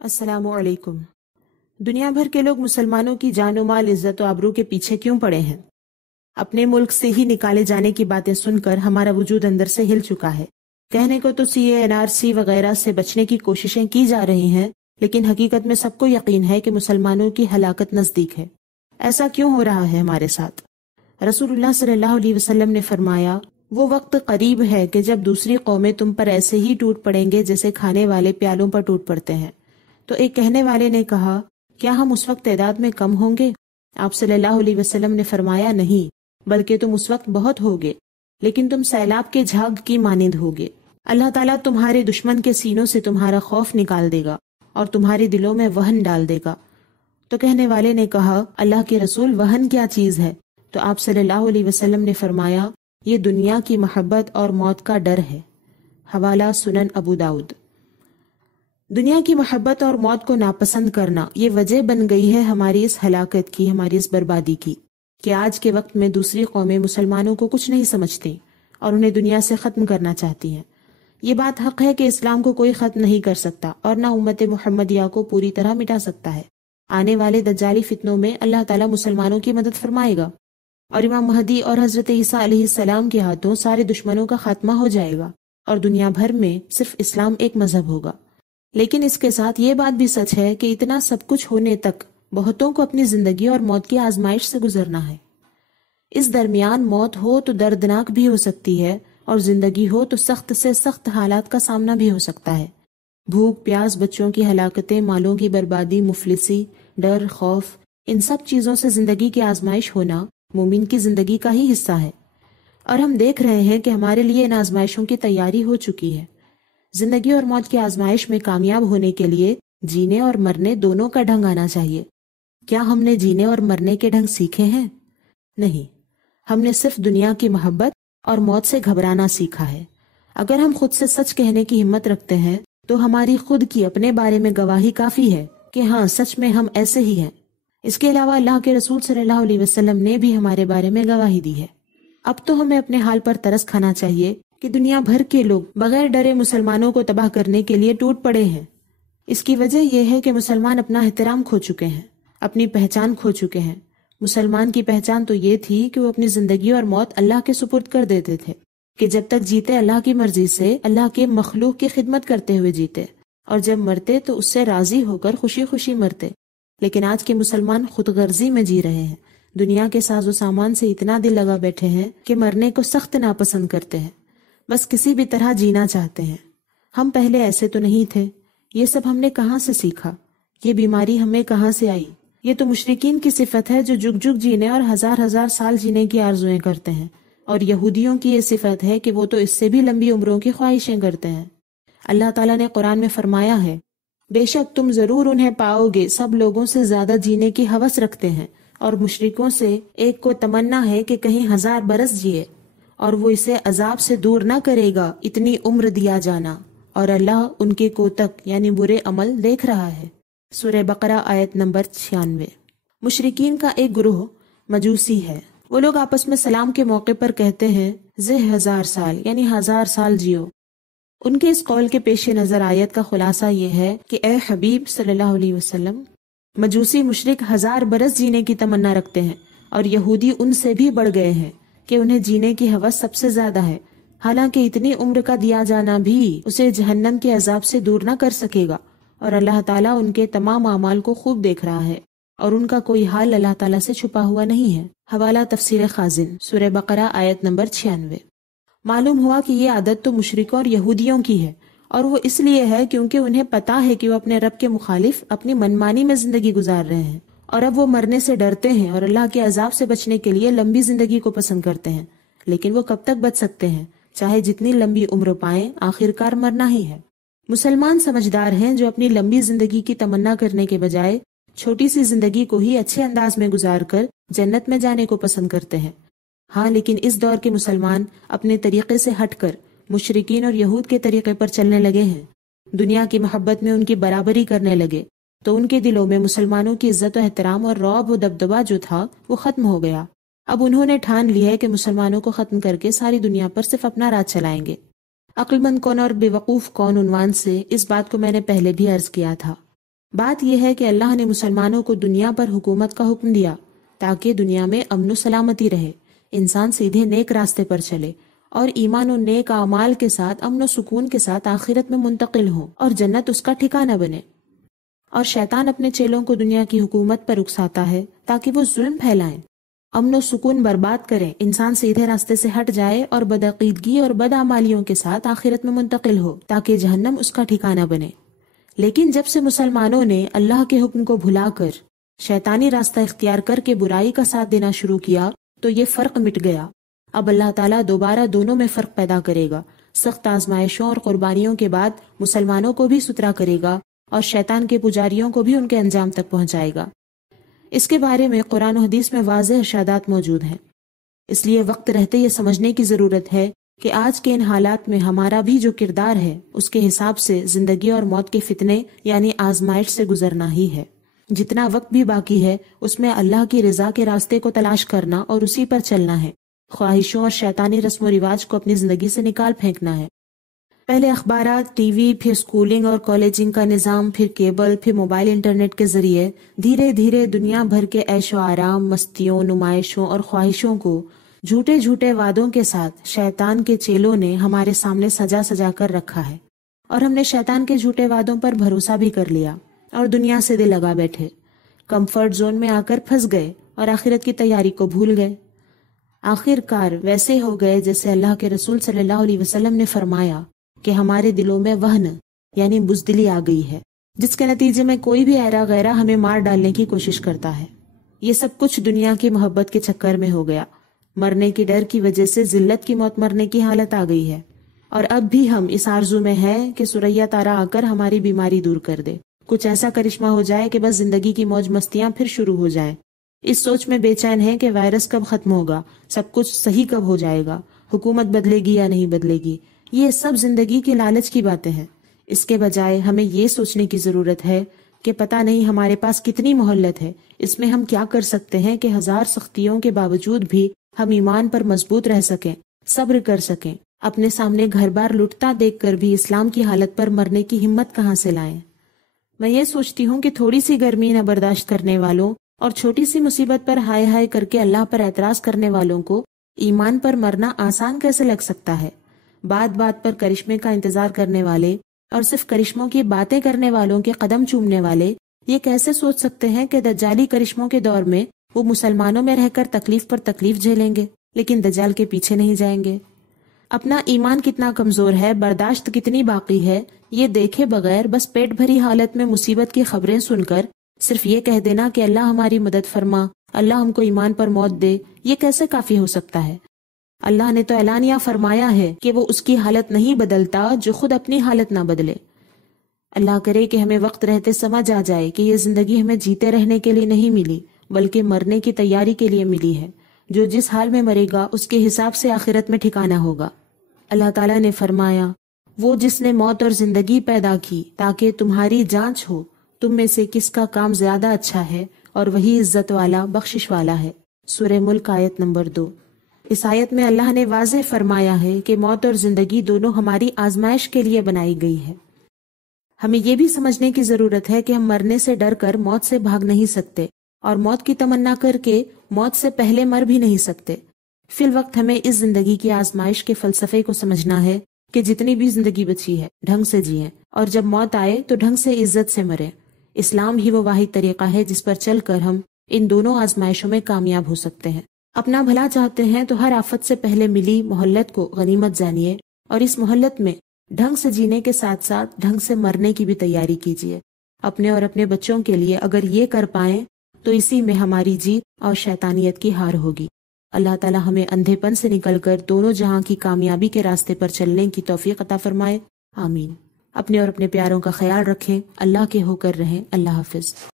السلام علیکم۔ دنیا بھر کے لوگ مسلمانوں کی جان و مال، عزت و آبرو کے پیچھے کیوں پڑے ہیں؟ اپنے ملک سے ہی نکالے جانے کی باتیں سن کر ہمارا وجود اندر سے ہل چکا ہے۔ کہنے کو تو CA، NRC وغیرہ سے بچنے کی کوششیں کی جا رہی ہیں، لیکن حقیقت میں سب کو یقین ہے کہ مسلمانوں کی ہلاکت نزدیک ہے۔ ایسا کیوں ہو رہا ہے ہمارے ساتھ؟ رسول اللہ صلی اللہ علیہ وسلم نے فرمایا، وہ وقت قریب ہے کہ جب دوسری قومیں تم پر ایسے ہی ٹوٹ پڑیں گے جیسے کھانے والے پیالوں پر ٹوٹ پڑتے ہیں۔ تو ایک کہنے والے نے کہا، کیا ہم اس وقت تعداد میں کم ہوں گے؟ آپ صلی اللہ علیہ وسلم نے فرمایا، نہیں، بلکہ تم اس وقت بہت ہوگے، لیکن تم سیلاب کے جھاگ کی مانند ہوگے۔ اللہ تعالیٰ تمہارے دشمن کے سینوں سے تمہارا خوف نکال دے گا اور تمہارے دلوں میں وہن ڈال دے گا۔ تو کہنے والے نے کہا، اللہ کے رسول، وہن کیا چیز ہے؟ تو آپ صلی اللہ علیہ وسلم نے فرمایا، یہ دنیا کی محبت اور موت کا ڈر ہے۔ حوالہ سنن ابو داؤد۔ دنیا کی محبت اور موت کو ناپسند کرنا یہ وجہ بن گئی ہے ہماری اس ہلاکت کی، ہماری اس بربادی کی، کہ آج کے وقت میں دوسری قومیں مسلمانوں کو کچھ نہیں سمجھتی اور انہیں دنیا سے ختم کرنا چاہتی ہیں۔ یہ بات حق ہے کہ اسلام کو کوئی ختم نہیں کر سکتا اور نہ امت محمدیہ کو پوری طرح مٹا سکتا ہے۔ آنے والے دجالی فتنوں میں اللہ تعالیٰ مسلمانوں کی مدد فرمائے گا اور امام مہدی اور حضرت عیسیٰ علیہ السلام کے ہاتھوں سارے دشمنوں کا خاتمہ ہو جائے گا اور دنیا بھر میں صرف اسلام ایک مذہب ہوگا۔ لیکن اس کے ساتھ یہ بات بھی سچ ہے کہ اتنا سب کچھ ہونے تک بہتوں کو اپنی زندگی اور موت کی آزمائش سے گزرنا ہے۔ اس درمیان موت ہو تو دردناک بھی ہو سکتی ہے اور زندگی ہو تو سخت سے سخت حالات کا سامنا بھی ہو سکتا ہے۔ بھوک، پیاس، بچوں کی ہلاکتیں، مالوں کی بربادی، مفلسی، ڈر، خوف، ان سب چیزوں سے زندگی کی آزمائش ہونا مومن کی زندگی کا ہی حصہ ہے، اور ہم دیکھ رہے ہیں کہ ہمارے لیے ان آزمائشوں کی تیاری ہو چکی ہے۔ زندگی اور موت کی آزمائش میں کامیاب ہونے کے لیے جینے اور مرنے دونوں کا ڈھنگ آنا چاہیے۔ کیا ہم نے جینے اور مرنے کے ڈھنگ سیکھے ہیں؟ نہیں، ہم نے صرف دنیا کی محبت اور موت سے گھبرانا سیکھا ہے۔ اگر ہم خود سے سچ کہنے کی ہمت رکھتے ہیں تو ہماری خود کی اپنے بارے میں گواہی کافی ہے کہ ہاں، سچ میں ہم ایسے ہی ہیں۔ اس کے علاوہ اللہ کے رسول صلی اللہ علیہ وسلم نے بھی ہمارے بارے میں گواہی دی ہے۔ اب تو ہمیں اپنے حال پر ترس کھانا چاہیے کہ دنیا بھر کے لوگ بغیر ڈرے مسلمانوں کو تباہ کرنے کے لیے ٹوٹ پڑے ہیں۔ اس کی وجہ یہ ہے کہ مسلمان اپنا احترام کھو چکے ہیں، اپنی پہچان کھو چکے ہیں۔ مسلمان کی پہچان تو یہ تھی کہ وہ اپنی زندگی اور موت اللہ کے سپرد کر دیتے تھے، کہ جب تک جیتے اللہ کی مرضی سے، اللہ کے مخلوق کی خدمت کرتے ہوئے جیتے، اور جب مرتے تو اس سے راضی ہو کر خوشی خوشی مرتے۔ لیکن آج کے مسلمان خود غرضی میں جی رہے ہیں، دنیا کے ساز و سامان سے اتنا دل لگا بیٹھے ہیں کہ مرنے کو سخت ناپسند کرتے ہیں، بس کسی بھی طرح جینا چاہتے ہیں۔ ہم پہلے ایسے تو نہیں تھے، یہ سب ہم نے کہاں سے سیکھا؟ یہ بیماری ہمیں کہاں سے آئی؟ یہ تو مشرکین کی صفت ہے جو جگ جگ جینے اور ہزار ہزار سال جینے کی آرزویں کرتے ہیں، اور یہودیوں کی یہ صفت ہے کہ وہ تو اس سے بھی لمبی عمروں کی خواہشیں کرتے ہیں۔ اللہ تعالیٰ نے قرآن میں فرمایا ہے، بے شک تم ضرور انہیں پاؤ گے سب لوگوں سے زیادہ جینے کی ہوس رکھتے ہیں، اور مشرکوں سے ایک کو تمنا ہے کہ کہیں 1000 برس جیے، اور وہ اسے عذاب سے دور نہ کرے گا اتنی عمر دیا جانا، اور اللہ ان کے کوتک یعنی برے عمل دیکھ رہا ہے۔ سورہ بقرہ آیت نمبر 96۔ مشرکین کا ایک گروہ مجوسی ہے۔ وہ لوگ آپس میں سلام کے موقع پر کہتے ہیں، زہ 1000 سال یعنی 1000 سال جیو۔ ان کے اس قول کے پیش نظر آیت کا خلاصہ یہ ہے کہ اے حبیب صلی اللہ علیہ وسلم، مجوسی مشرک 1000 برس جینے کی تمنا رکھتے ہیں، اور یہودی ان سے بھی بڑھ گئے ہیں کہ انہیں جینے کی ہوس سب سے زیادہ ہے، حالانکہ اتنی عمر کا دیا جانا بھی اسے جہنم کے عذاب سے دور نہ کر سکے گا، اور اللہ تعالیٰ ان کے تمام اعمال کو خوب دیکھ رہا ہے، اور ان کا کوئی حال اللہ تعالیٰ سے چھپا ہوا نہیں ہے۔ حوالہ تفسیر خازن، سورہ بقرہ آیت نمبر 96۔ معلوم ہوا کہ یہ عادت تو مشرکوں اور یہودیوں کی ہے، اور وہ اس لیے ہے کیونکہ انہیں پتا ہے کہ وہ اپنے رب کے مخالف اپنی منمانی میں زندگی گزار رہے ہیں، اور اب وہ مرنے سے ڈرتے ہیں اور اللہ کے عذاب سے بچنے کے لیے لمبی زندگی کو پسند کرتے ہیں۔ لیکن وہ کب تک بچ سکتے ہیں؟ چاہے جتنی لمبی عمر پائیں، آخر کار مرنا ہی ہے۔ مسلمان سمجھدار ہیں جو اپنی لمبی زندگی کی تمنا کرنے کے بجائے چھوٹی سی زندگی کو ہی اچھے انداز میں گزار کر جنت میں جانے کو پسند کرتے ہیں۔ ہاں، لیکن اس دور کے مسلمان اپنے طریقے سے ہٹ کر مشرکین اور یہود کے طریقے پر چلنے لگے ہیں، دنیا کی محبت میں ان کی برابری کرنے لگے، تو ان کے دلوں میں مسلمانوں کی عزت و احترام اور رعب و دبدبہ جو تھا وہ ختم ہو گیا۔ اب انہوں نے ٹھان لیا ہے کہ مسلمانوں کو ختم کر کے ساری دنیا پر صرف اپنا راج چلائیں گے۔ عقل مند کون اور بے وقوف کون عنوان سے اس بات کو میں نے پہلے بھی عرض کیا تھا۔ بات یہ ہے کہ اللہ نے مسلمانوں کو دنیا پر حکومت کا حکم دیا تاکہ دنیا میں امن و سلامتی رہے، انسان سیدھے نیک راستے پر چلے اور ایمان و نیک اعمال کے ساتھ امن و سکون کے ساتھ آخرت میں منتقل ہو اور جنت اس کا ٹھکانہ بنے۔ اور شیطان اپنے چیلوں کو دنیا کی حکومت پر اکساتا ہے تاکہ وہ ظلم پھیلائیں، امن و سکون برباد کریں، انسان سیدھے راستے سے ہٹ جائے اور بدعقیدگی اور بدعمالیوں کے ساتھ آخرت میں منتقل ہو تاکہ جہنم اس کا ٹھکانہ بنے۔ لیکن جب سے مسلمانوں نے اللہ کے حکم کو بھلا کر شیطانی راستہ اختیار کر کے برائی کا ساتھ دینا شروع کیا تو یہ فرق مٹ گیا۔ اب اللہ تعالیٰ دوبارہ دونوں میں فرق پیدا کرے گا، سخت آزمائشوں اور قربانیوں کے بعد مسلمانوں کو بھی ستھرا کرے گا اور شیطان کے پجاریوں کو بھی ان کے انجام تک پہنچائے گا۔ اس کے بارے میں قرآن و حدیث میں واضح ارشادات موجود ہیں، اس لیے وقت رہتے یہ سمجھنے کی ضرورت ہے کہ آج کے ان حالات میں ہمارا بھی جو کردار ہے اس کے حساب سے زندگی اور موت کے فتنے یعنی آزمائش سے گزرنا ہی ہے۔ جتنا وقت بھی باقی ہے اس میں اللہ کی رضا کے راستے کو تلاش کرنا اور اسی پر چلنا ہے، خواہشوں اور شیطانی رسم و رواج کو اپنی زندگی سے نکال پھینکنا ہے۔ پہلے اخبارات، ٹی وی، پھر سکولنگ اور کالجنگ کا نظام، پھر کیبل، پھر موبائل انٹرنیٹ کے ذریعے دھیرے دھیرے دنیا بھر کے عیش و آرام، مستیوں، نمائشوں اور خواہشوں کو جھوٹے جھوٹے وعدوں کے ساتھ شیطان کے چیلوں نے ہمارے سامنے سجا سجا کر رکھا ہے، اور ہم نے شیطان کے جھوٹے وعدوں پر بھروسہ بھی کر لیا اور دنیا سے دل لگا بیٹھے، کمفرٹ زون میں آ کر پھنس گئے اور آخرت کی تیاری کو بھول گئے۔ آخر کار ویسے ہو گئے جیسے اللہ کے رسول صلی اللہ علیہ وسلم نے فرمایا کہ ہمارے دلوں میں وہن یعنی بزدلی آ گئی ہے، جس کے نتیجے میں کوئی بھی ایرا غیرہ ہمیں مار ڈالنے کی کوشش کرتا ہے۔ یہ سب کچھ دنیا کی محبت کے چکر میں ہو گیا، مرنے کے ڈر کی وجہ سے ذلت کی موت مرنے کی حالت آ گئی ہے، اور اب بھی ہم اس آرزو میں ہیں کہ سوریا تارا آ کر ہماری بیماری دور کر دے، کچھ ایسا کرشمہ ہو جائے کہ بس زندگی کی موج مستیاں پھر شروع ہو جائیں۔ اس سوچ میں بے چین ہے کہ وائرس کب ختم ہوگا، سب کچھ صحیح کب ہو جائے گا، حکومت بدلے گی یا نہیں بدلے گی۔ یہ سب زندگی کی لالچ کی باتیں ہیں۔ اس کے بجائے ہمیں یہ سوچنے کی ضرورت ہے کہ پتہ نہیں ہمارے پاس کتنی مہلت ہے، اس میں ہم کیا کر سکتے ہیں کہ ہزار سختیوں کے باوجود بھی ہم ایمان پر مضبوط رہ سکیں، صبر کر سکیں، اپنے سامنے گھر بار لٹتا دیکھ کر بھی اسلام کی حالت پر مرنے کی ہمت کہاں سے لائیں۔ میں یہ سوچتی ہوں کہ تھوڑی سی گرمی نہ برداشت کرنے والوں اور چھوٹی سی مصیبت پر ہائے ہائے کر کے اللہ پر اعتراض کرنے والوں کو ایمان پر مرنا آسان کیسے لگ سکتا ہے؟ بات بات پر کرشمے کا انتظار کرنے والے اور صرف کرشموں کی باتیں کرنے والوں کے قدم چومنے والے یہ کیسے سوچ سکتے ہیں کہ دجالی کرشموں کے دور میں وہ مسلمانوں میں رہ کر تکلیف پر تکلیف جھیلیں گے لیکن دجال کے پیچھے نہیں جائیں گے؟ اپنا ایمان کتنا کمزور ہے، برداشت کتنی باقی ہے، یہ دیکھے بغیر بس پیٹ بھری حالت میں مصیبت کی خبریں سن کر صرف یہ کہہ دینا کہ اللہ ہماری مدد فرما، اللہ ہم کو ایمان پر موت دے، یہ کیسے کافی ہو سکتا ہے؟ اللہ نے تو اعلانیہ فرمایا ہے کہ وہ اس کی حالت نہیں بدلتا جو خود اپنی حالت نہ بدلے۔ اللہ کرے کہ ہمیں وقت رہتے سمجھ آ جائے کہ یہ زندگی ہمیں جیتے رہنے کے لیے نہیں ملی بلکہ مرنے کی تیاری کے لیے ملی ہے، جو جس حال میں مرے گا اس کے حساب سے آخرت میں ٹھکانہ ہوگا۔ اللہ تعالیٰ نے فرمایا، وہ جس نے موت اور زندگی پیدا کی تاکہ تمہاری جانچ ہو تم میں سے کس کا کام زیادہ اچھا ہے، اور وہی عزت والا بخشش والا ہے۔ سورہ ملک آیت نمبر 2۔ اس آیت میں اللہ نے واضح فرمایا ہے کہ موت اور زندگی دونوں ہماری آزمائش کے لیے بنائی گئی ہے۔ ہمیں یہ بھی سمجھنے کی ضرورت ہے کہ ہم مرنے سے ڈر کر موت سے بھاگ نہیں سکتے اور موت کی تمنا کر کے موت سے پہلے مر بھی نہیں سکتے۔ فی الوقت ہمیں اس زندگی کی آزمائش کے فلسفے کو سمجھنا ہے کہ جتنی بھی زندگی بچی ہے ڈھنگ سے جئیں، اور جب موت آئے تو ڈھنگ سے عزت سے مریں۔ اسلام ہی وہ واحد طریقہ ہے جس پر چل کر ہم ان دونوں آزمائشوں میں کامیاب ہو سکتے ہیں۔ اپنا بھلا چاہتے ہیں تو ہر آفت سے پہلے ملی مہلت کو غنیمت جانیے، اور اس مہلت میں ڈھنگ سے جینے کے ساتھ ساتھ ڈھنگ سے مرنے کی بھی تیاری کیجیے۔ اپنے اور اپنے بچوں کے لیے اگر یہ کر پائیں تو اسی میں ہماری جیت اور شیطانیت کی ہار ہوگی۔ اللہ تعالی ہمیں اندھے پن سے نکل کر دونوں جہاں کی کامیابی کے راستے پر چلنے کی توفیق عطا فرمائے، آمین۔ اپنے اور اپنے پیاروں کا خیال رکھیں، اللہ کے ہو کر رہیں۔ اللہ حافظ۔